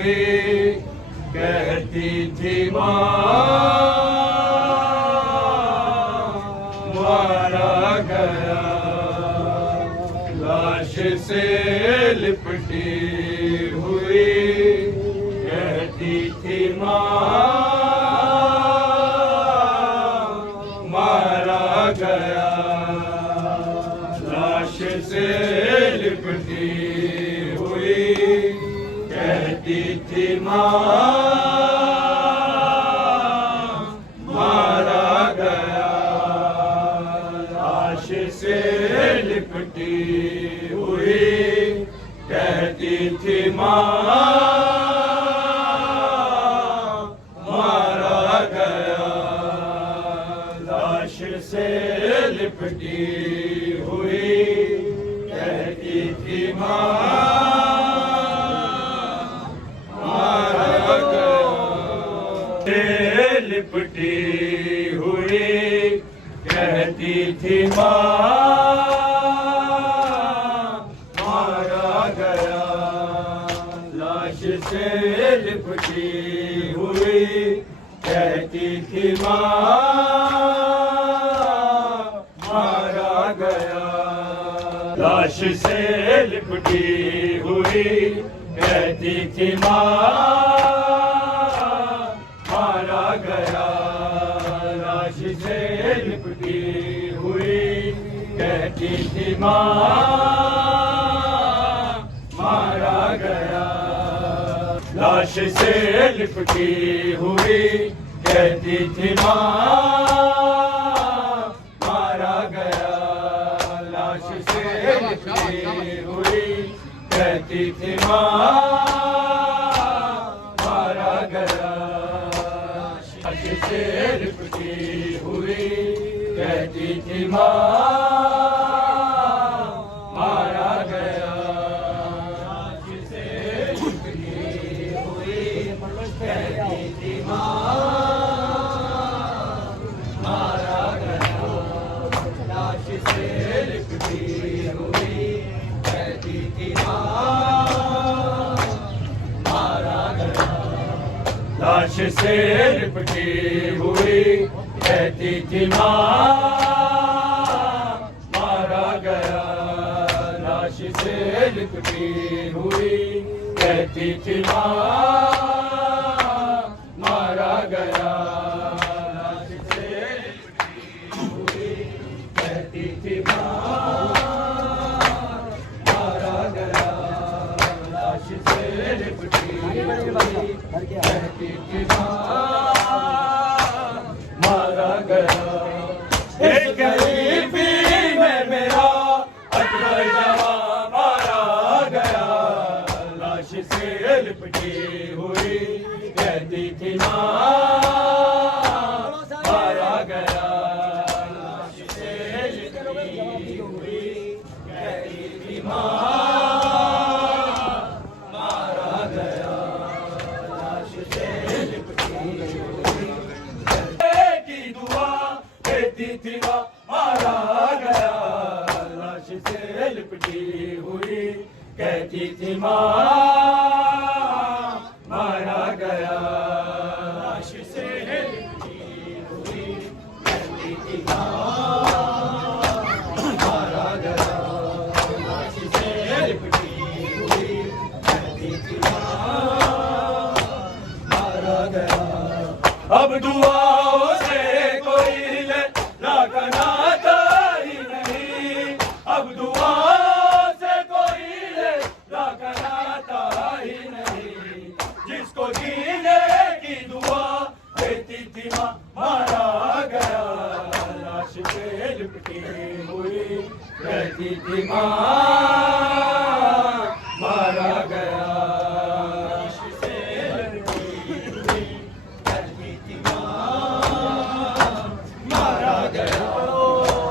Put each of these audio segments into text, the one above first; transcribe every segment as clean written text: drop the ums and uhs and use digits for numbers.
हुई, कहती थी माँ मारा गया, लाश से लिपटी हुई, कहती थी माँ मारा गया, लाश से लिपटी हुई, कहती थी माँ मारा गया, लाश से लिपटी हुई, कहती थी माँ मारा गया, लाश से लिपटी हुई, कहती थी माँ मारा गया, लिपटी हुई, कहती थी माँ मारा गया, लाश से लिपटी हुई, कहती थी माँ मारा गया, लाश से लिपटी हुई, कहती थी माँ मारा गया, लाश से लिपटी हुई, कहती थी माँ मारा गया, लाश से लिपटी हुई, कहती थी माँ मारा गया, लाश से लिपटी हुई, कहती थी माँ मारा गया, लाश से लिपटी हुई, कहती थी माँ मारा गया, लाश से लिपटी हुई, कहती थी माँ मारा गया, लाश से लिपटी हुई, कहती थी माँ मारा गया, लाश से लिपटी हुई, कहती थी माँ मारा गया, लाश से लिपटी हुई, कहती थी माँ मारा गया, लाश से लिपटी हुई, कहती थी माँ मारा गया, लाश से लिपटी हुई, कहती थी माँ मारा गया, एक गरीबी में मेरा अजगर जवां मारा गया, लाश से लिपटी हुई, कहती थी माँ मारा गया, लाश से लिपटी हुई, कहती थी माँ मारा गया, लाश से लिपटी हुई, की दुआ देती थी माँ मारा गया, लाश से लिपटी हुई, कहती थी माँ मारा गया, लाश से लिपटी हुई, कहती थी माँ मारा गया, लाश से लिपटी हुई, कहती थी माँ मारा गया, अब दुआओं से कोई लाखना ही नहीं, अब दुआओं से कोई लाखना ही नहीं, जिसको जीने की दुआ देती थी माँ मारा गया, लाश पे लिपटी हुई, कहती थी माँ मारा गया, लाश से लिपटी हुई, कहती थी माँ मारा गया,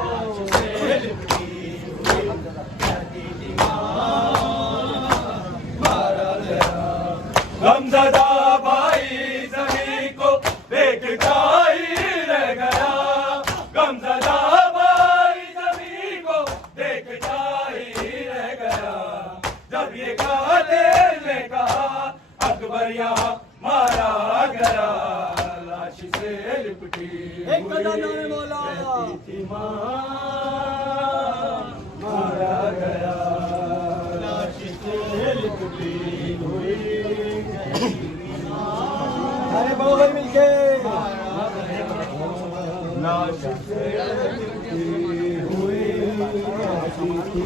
लाश से लिपटी हुई, कहती थी माँ मारा गया, गमज़दा भाई ज़मीं को देख ही रह गया, गमज़दा भाई ज़मीं को देख ही रह गया, जब ये कातिल ने कहा अकबर यहाँ मारा गया, लाश से लिपटी हुई कहती थी माँ, मारा गया, लाश से लिपटी हुई कहती थी माँ। अरे बहुत मिलके लाश से लिपटी हुई कहती थी,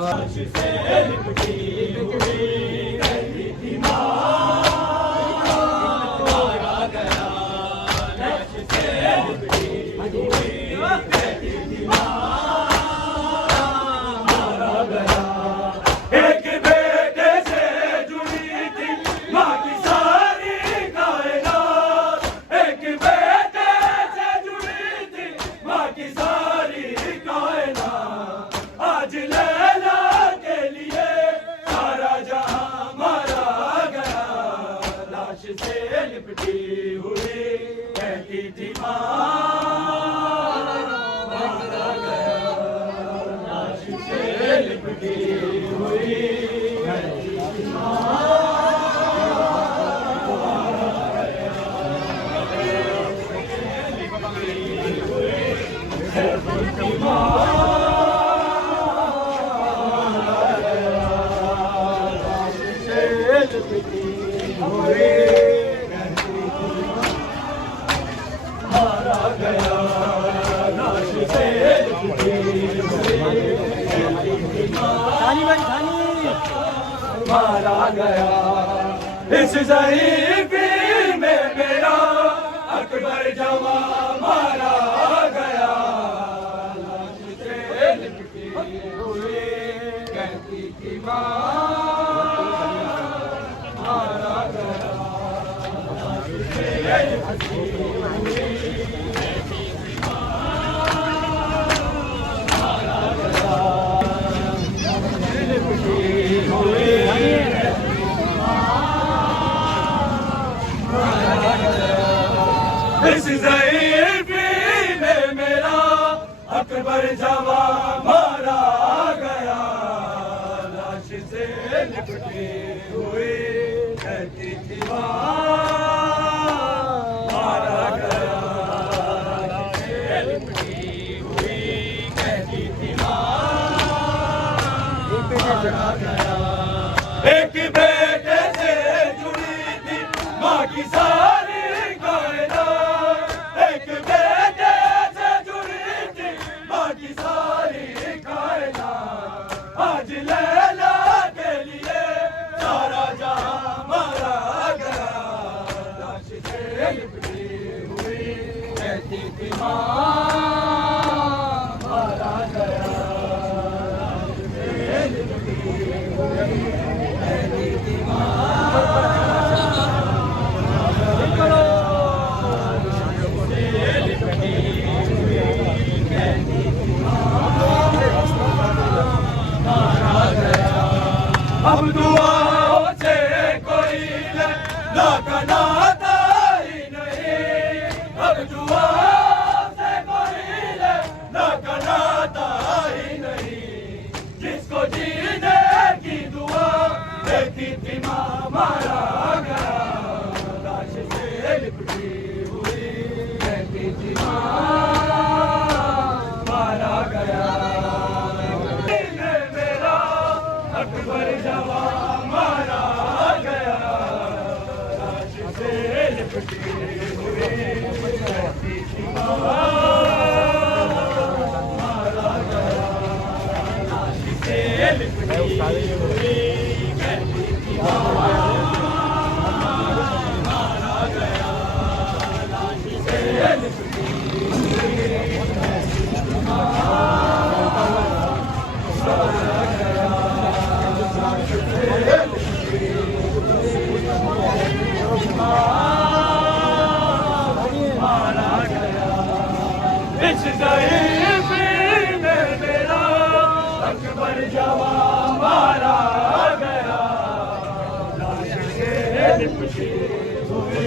लाश से लिपटी हुई कहती थी माँ, मारा गया, लाश से लिपटी हुई कहती थी माँ, मारा गया। एक बेटे से जुड़ी थी माँ की सारी कायनात, एक बेटे से जुड़ी थी माँ की सारी कायनात, आज लैला के लिए सारा जहां मारा गया, लाश से लिपटी हुई कहती थी माँ, मारा गया, लाश से लिपटी हुई कहती थी माँ, मारा गया, लाश से लिपटी हुई, मारा गया। इस ज़रीफ़ी में मेरा अकबर जवा मारा गया, लाश से लिपटी हुई कहती थी माँ, मारा गया, लाश से लिपटी हुई कहती थी माँ, मारा गया, लिपटी हुई इस ज़रीफ़ी में मेरा अकबर जवा मारा गया, लाश से लिपटी हुई कहती थी माँ, मारा गया, लाश से लिपटी हुई कहती थी माँ, मारा गया। एक बेटे से जुड़ी थी माँ की सारी कायनात, एक बेटे से जुड़ी थी माँ की सारी कायनात, आज लैला के लिए सारा जहां मारा गया, लाश से लिपटी हुई कहती थी माँ, मारा गया, लाश से लिपटी हुई कहती थी माँ। अब दुआओं से कोई नाता नाता ही नहीं, अब दुआओं से कोई नाता नाता ही नहीं, जिसको जीने की दुआ देती थी माँ, मारा गया, लाश से लिपटी हुई कहती थी माँ, मारा गया। मेरा अकबर जवा मारा गया, लाश से लिपटी हुई कहती थी माँ, मारा गया, लाश से लिपटी हुई कहती थी माँ, मारा गया, लाश से लिपटी हुई कहती थी माँ, मारा गया, लाश से लिपटी हुई मारा गया। इस ज़रीफ़ी में मेरा अकबर जवा मारा गया, लाश से लिपटी हुई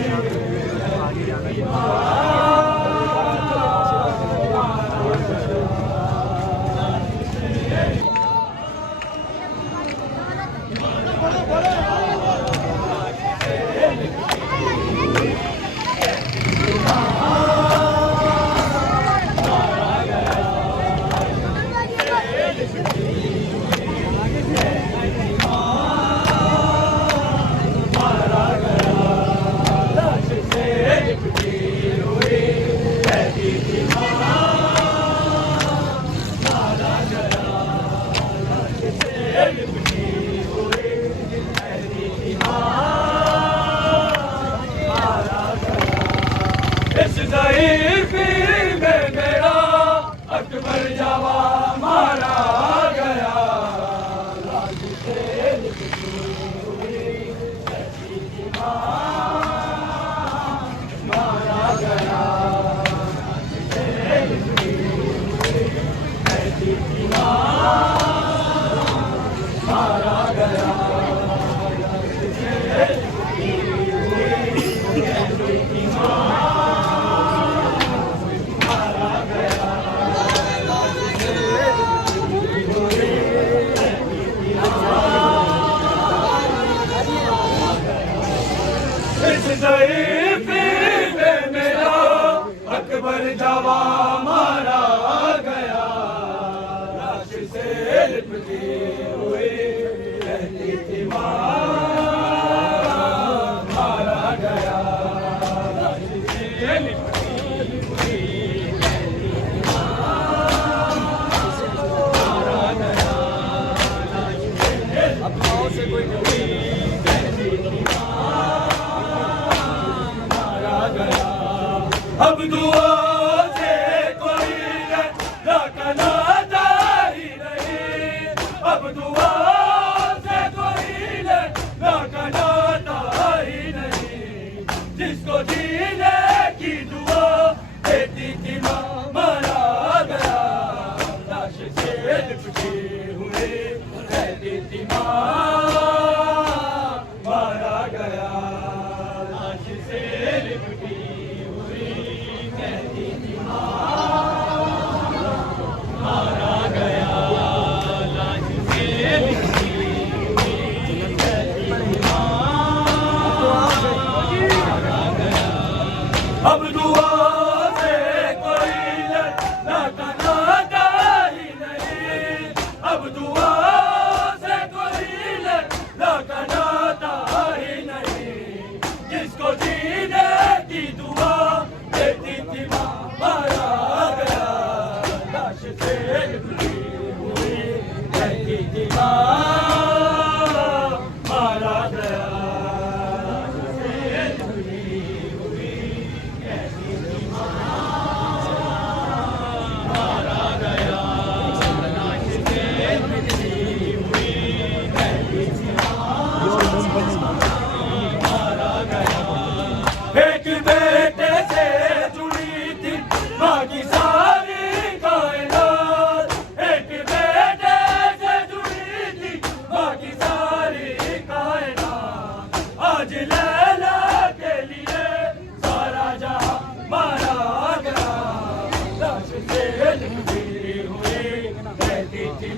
इस ज़हीर पीर में मेरा अकबर जवा मारा गया, लाश से लिपटी हुई ऐसी दीवार मारा गया, लाश से लिपटी हुई ऐसी दीवार मारा गया, लाश से लिपटी हुई ऐसी दीवार ज़हीर पीर में मेरा अकबर जवा मारा गया, लाश से लिपटी हुई रहती थी मारा गया, लाश से लिपटी हुई रहती थी मारा गया, लाश से लिपटी अब दुआ से कोई लखनता ही नहीं, अब दुआ से कोई लखनता ही नहीं, जिसको जीने की दुआ देती थी माँ मारा गया, लाश से लिपटी हुई रहती थी माँ मारा गया, लाश से लिपटी मारा गया, लाश से लिपटी हुई मारा गया। अब दुआ से कोई लखनता ही नहीं, अब दुआ से कोई लखनता ही नहीं, जिसको जीने की दुआ देती थी मारा गया, लाश से लिपटी हुई रहती थी मारा गया, लाश से लिपटी हुई रहती थी मारा गया, लाश से लिपटी हुई रहती थी मारा गया। एक बेटे से जुड़ी थी बाकी सारी कायनात, एक बेटे से जुड़ी थी बाकी सारी कायनात, आज लैला के लिए सारा जहां मारा गया, लाश से लिपटी हुई रहती थी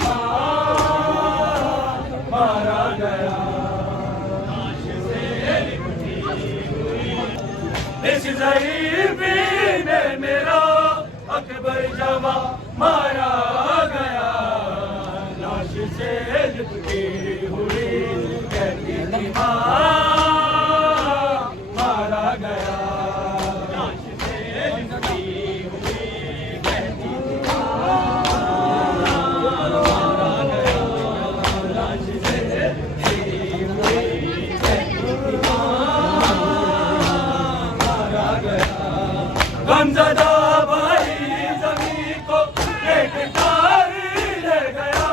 मारा गया, लाश से लिपटी हुई। इस ज़हीर पीर में मेरा अकबर जवा मारा गया, लाश से लिपटी हुई कहती थी मारा गया, लाश से लिपटी हुई कहती थी मारा गया, लाश से लिपटी हुई कहती थी मारा गया। गमज़दा भाई ज़मीं को एक तारी ले गया,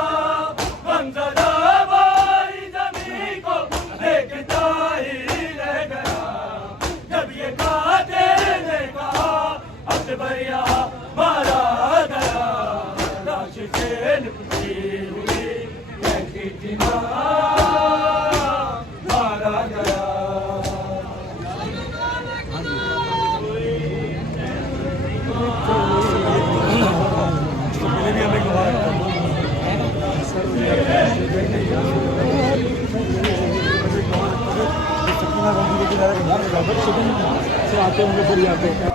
गमज़दा भाई काफी सेकंड से आते होंगे फिर जाते हैं।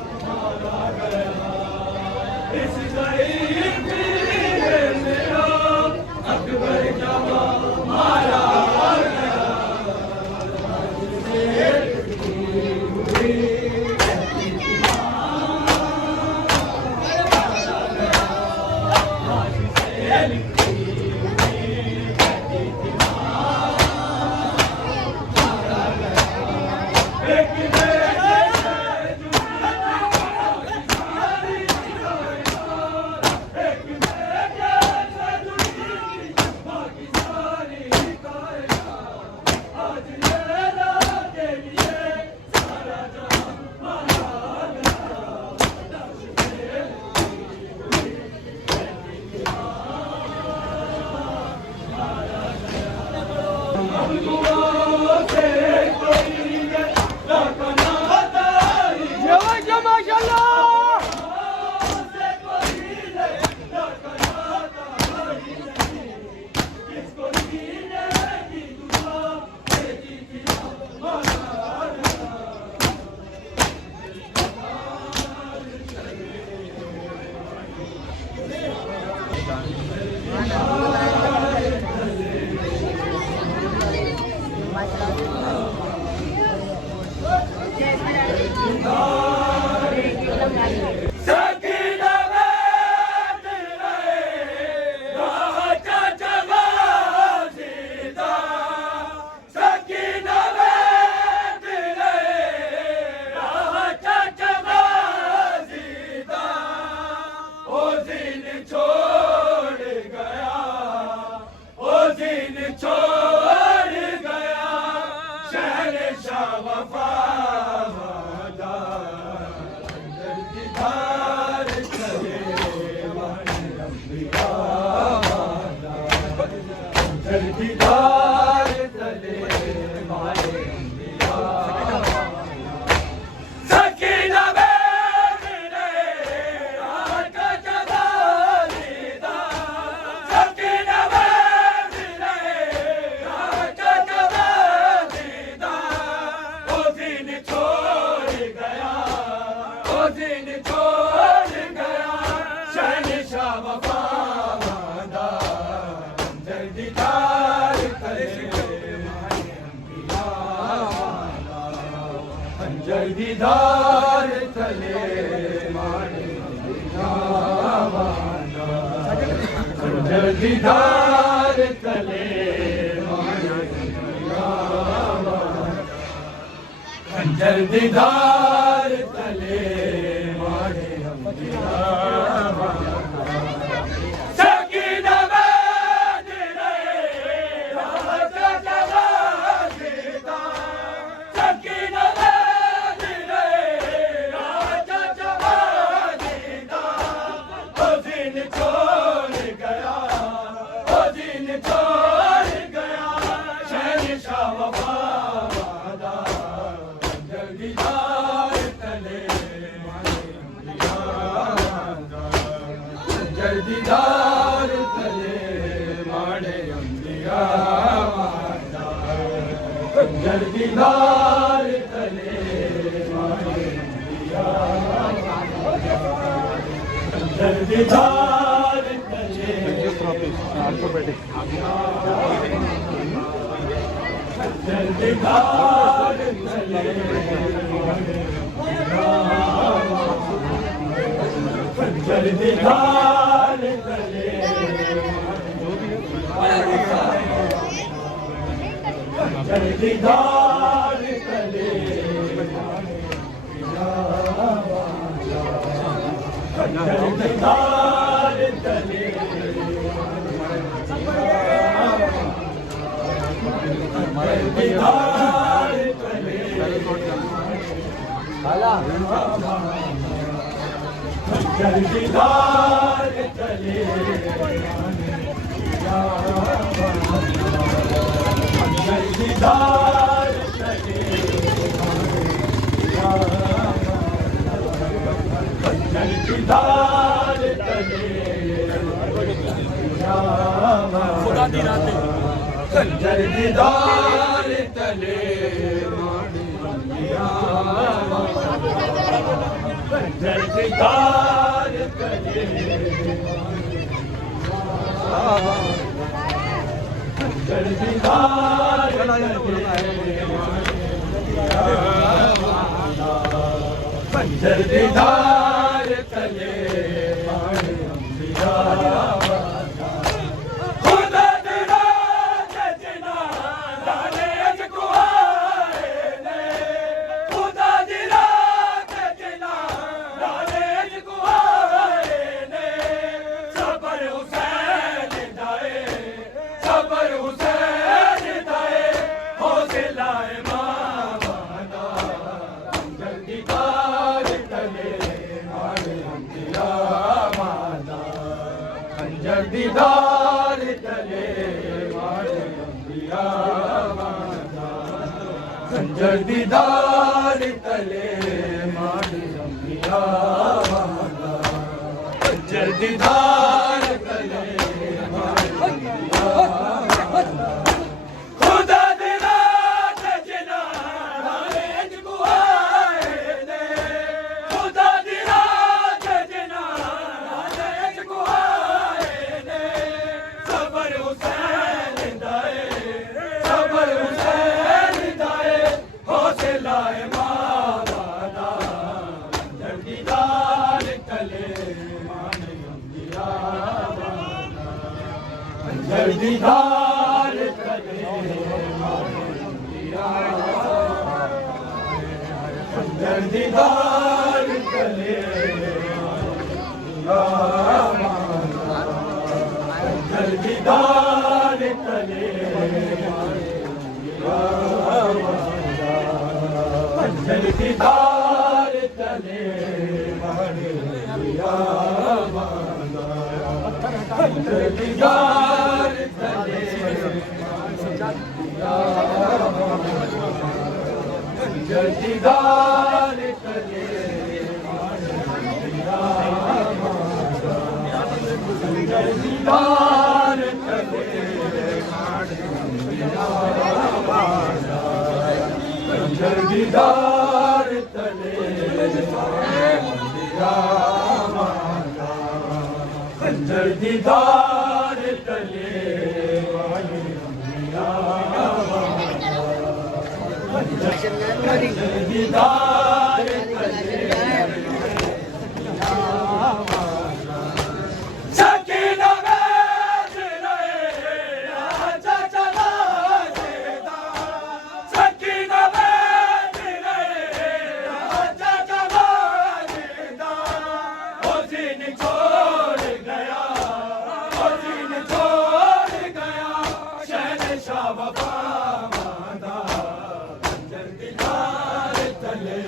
दीदार तले दीदार तले खंजर दीदार तले दीदार तले माड़े अंबिया खंजर दीदार तले माड़े अंबिया खंजर दीदार तले खंजर दीदार तले खंजर दीदार तले खंजर दीदार तले खंजर दीदार तले दीदार तले खंजर दीदार तले खंजर दीदार तले खंजर दीदार तले खंजर दीदार तले खंजर की धार तले खंजर की धार खंजर की धार तले खुदा तेरा सजना लाले अजकुआरे ने खुदा तेरा सजना लाले अजकुआरे ने सबर हुसैन दाए सबर हुसैन दाए हौसला मावाना जल्दी कार तले मारे अंबिया माना खंजर दीदार तले मारे अंबिया माना खंजर दीदार तले मारे अंबिया माना खंजर दीदार तले मारे अंबिया माना खुदा तेरा सजना लाले अजकुआरे ने खुदा तेरा सजना लाले अजकुआरे ने सबर हुसैन दाए सबर हुसैन दाए हौसला मावाना जल्दीदार तले माने अंबिया माना जल्दीदार तले माने अंबिया जल्दीदार तले जल्दीदार तले जल्दीदार तले जल्दीदार तले जल्दीदार तले जल्दीदार तले जल्दीदार तले जल्दीदार तले जल्दीदार सकीना बैठ रहे आजा चला सेदा सकीना बैठ रहे आजा चला सेदा ओ दिन छोड़ गया ओ दिन छोड़ गया शहंशाह वफा मादा जल्दीदार तले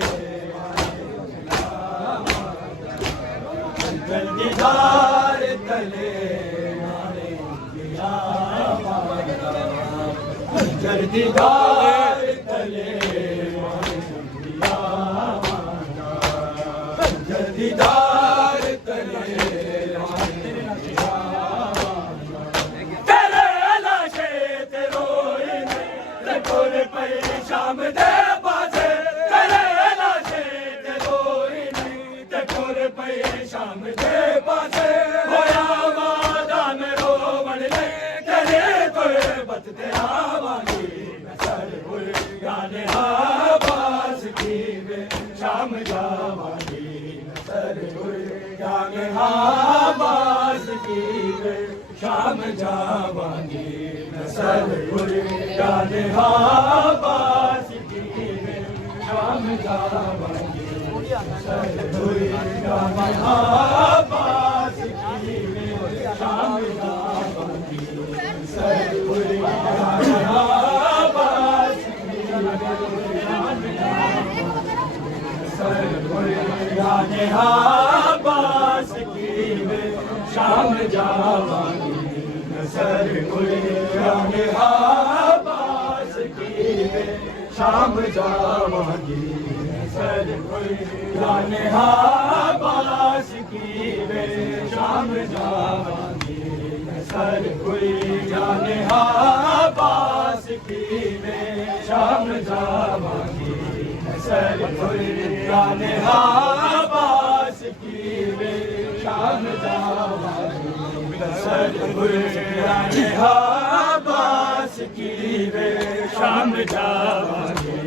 जल्दीदार तले मारे अंबिया माना जल्दीदार तले मारे अंबिया माना जल्दीदार तले मारे अंबिया माना तेरे लाशे ते रोई ते कोल पे शाम दे पासे तेरे लाशे ते रोई ते कोल पे शाम दे पासे होया वादा में रोवण ले तेरे कोल बचते आवांगी मैं सर हुई गाने आवाज की वे शाम जावांगी मैं सर हुई गाने आवाज की वे शाम जावांगी मैं सर हुई गाने आवाज की वे शाम जावांगी सर हुई गाने आवाज की वे शाम जावांगी सर हुई गाने आवाज की वे शाम जावांगी सर हुई गाने आवाज की वे शाम जावांगी सर हुई गाने आवाज की वे शाम जावांगी सर हुई गाने आवाज की वे शाम जावांगी सर हुई गाने आवाज की वे शाम जावांगी सरगुजाने आवाज की वे शाम जावांगे सरगुजाने आवाज की वे शाम जावांगे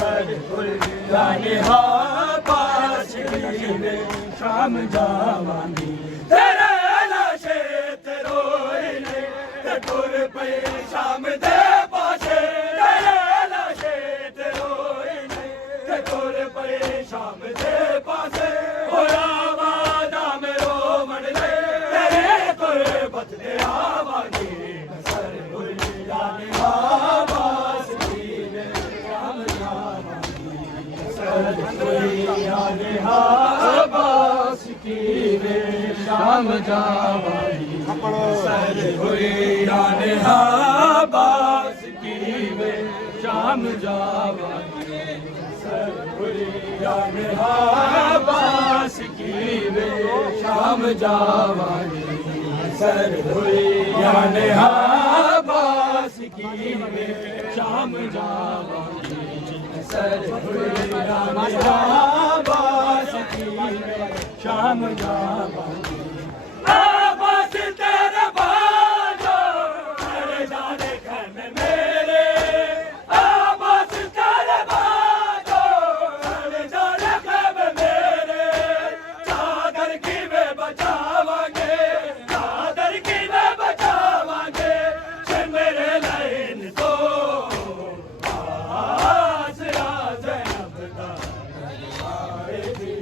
सरगुजाने आवाज की वे शाम जावांगे तेरे लाशे ते रोइले ते टुर पे शाम दे पासे तेरे लाशे ते रोइले ते टुर पे शाम दे पासे होया वादा मेरो मन ले तेरे तुर बदले आवांगे सरगुजाने आवाज की वे शाम जावांगे सरगुजाने आवाज की वे शाम जावांगे सरगुजाने आवाज की वे शाम जावांगे सरगुजाने आवाज की वे शाम जावांगे सरगुजाने आवाज की वे शाम जावांगे सरगुजाने आवाज की वे शाम जावांगे आवाज तेरे बाजो तेरे जाने खन मेरे आवाज तेरे बाजो तेरे जाने खन मेरे चादर की वे बचावांगे चादर की वे बचावांगे से मेरे लाइन तो आसरा ज़ैनब दा आएगी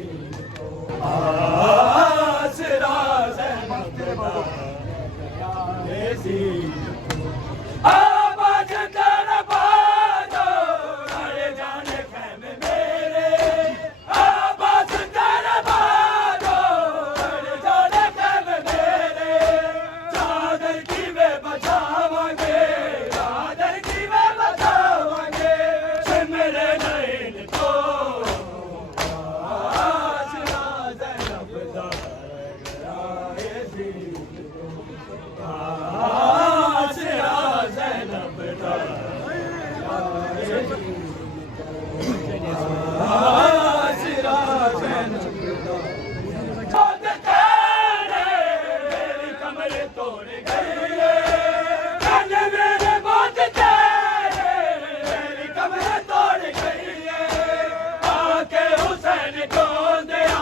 आसरा ज़ैनब दा आएगी आवाज तेरे बाजो तेरे जाने खैम मेरे आवाज तेरे बाजो तेरे जाने खैम मेरे चादर की वे बचावांगे चादर की वे बचावांगे से मेरे नैन तो आसरा ज़ैनब दा आएगी आसरा ज़ैनब दा आएगी आसरा ज़ैनब दा बहुत तेरे मेरी कमर तोड़ गई है जाने मेरे बहुत तेरे मेरी कमर तोड़ गई है आके हुसैन छोड़ दिया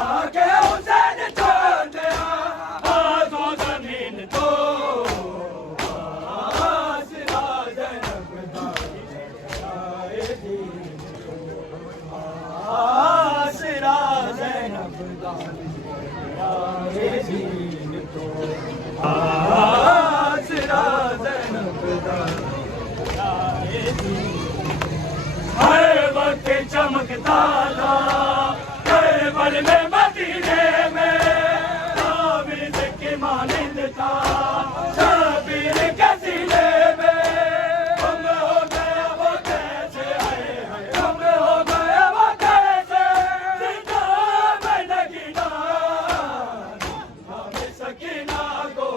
आके हुसैन छोड़ दिया आजो जमीन तो आसरा ज़ैनब दा आएगी आसरा ज़ैनब दा आएगी आसरा ज़ैनब दा आएगी हर वक्त चमकता था करबल में मदीने में ताबीज़ की मानिंद था शबीर के सीने में गुम हो गया वो कैसे है गुम हो गया वो कैसे जिंदा में नगीना नाम सकीना को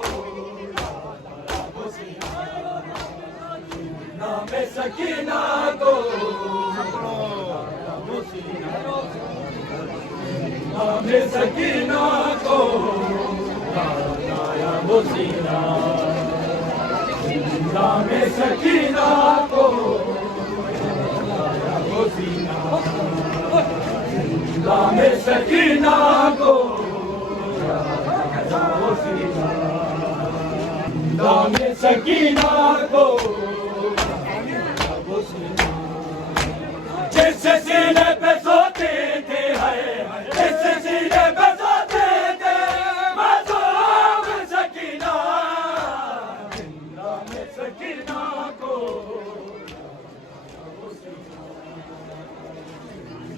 नाम सकीना को नाम सकीना को लाया वो सीना नाम सकीना को लाया वो सीना नाम सकीना को लाया वो सीना नाम सकीना को लाया वो सीना जिस सीने पे सोते थे हाय जिस सीने पे सोते थे मासूम सकीना नाम सकीना को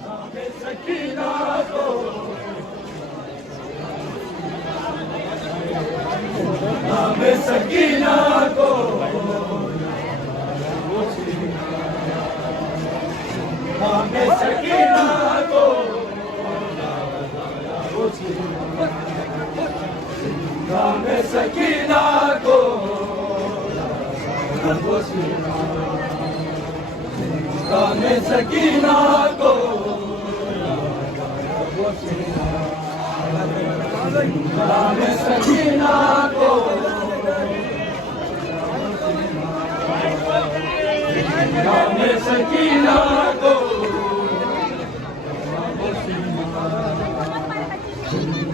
नाम सकीना को नाम सकीना को नाम सकीना को नाम सकीना को नाम सकीना को नाम सकीना को नाम सकीना को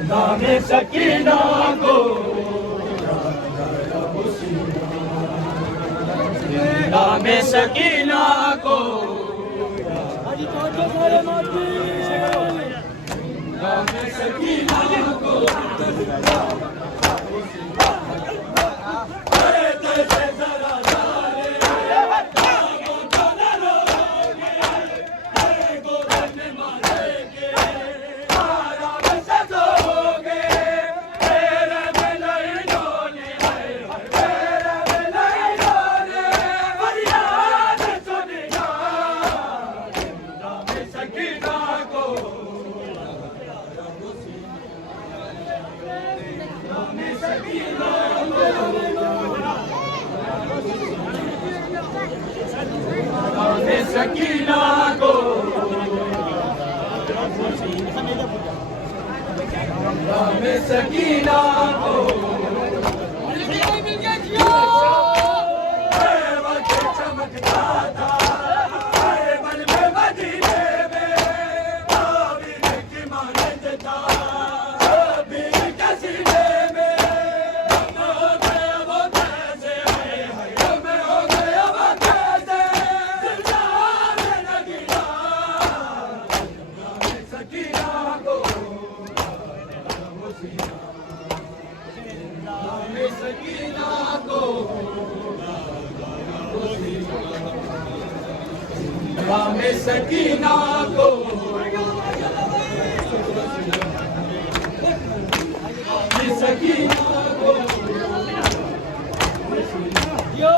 नाम सकीना को नाम सकीना को नाम सकीना को सकीना को नाम सकीना को चमकता था मन में मदीने में आबिद की मानंद था बीर कसीने में हो गया वो कैसे मैं हो गया वो कैसे सकीना को सकीना को नाम सकीना को सकीना को यो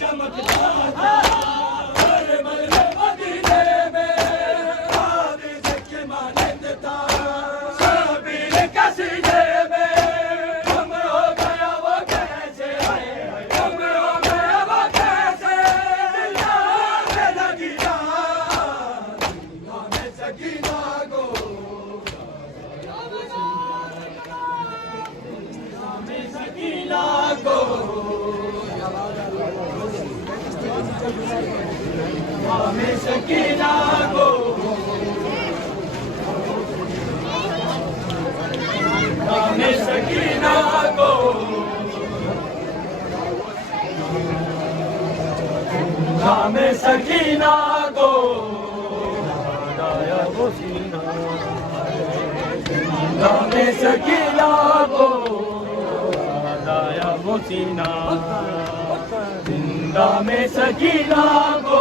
चमकता था मदीने में आबिद की मानंद था बीर कसीने में हम हो गया वो कैसे हम हो गया वो कैसे लगीना नाम सकीना को नाम सकीना को नाम सकीना को नाम सकीना को नाम सकीना को नाम सकीना को वो सीना नाम सकीना को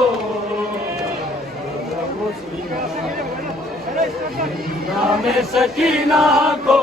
नाम सकीना को